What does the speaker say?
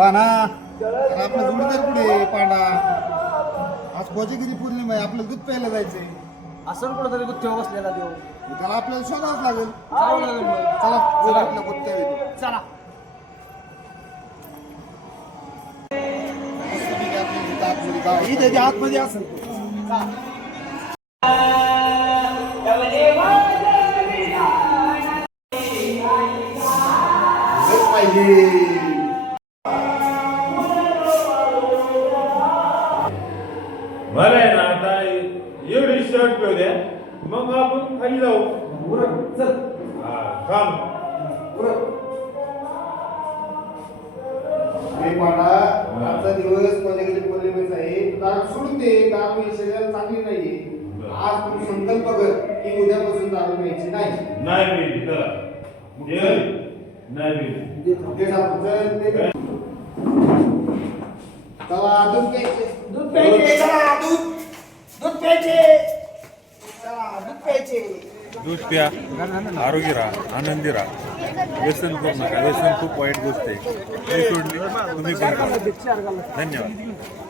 पाना आपला जोडीदार पुढे पांडा आज कोजागिरी पौर्णिमा आहे आपल्याला दूध प्यायला जायचंय असं कुठंतरी गुत्त्या बसलेला देऊ त्याला आपल्याला शोधावंच लागेल जावं लागेल मग. चला चला आपल्या गुत्त्या येतो चला इथे आतमध्ये असेल बरं आहे ना आता एवढी शर्ट पेऊ द्या मग आपण खाली जाऊ हा काम आजचा दिवस कोजागिरी पौर्णिमेचा आहे दारू सोडून दे दारू ही शरीराला चांगली नाहीये आज तुम्ही संकल्प कर की उद्यापासून दारू प्यायची नाही नाही मी चला नाही मी चला दूध प्यायचे दूध प्यायचे चला दूध प्यायचे चला दूध प्यायचे दूध प्या आरोग्य राहा आनंदी राहा व्यसन करू नका व्यसन खूप वाईट गोष्ट आहे ती सोडली तुम्ही पण करा. धन्यवाद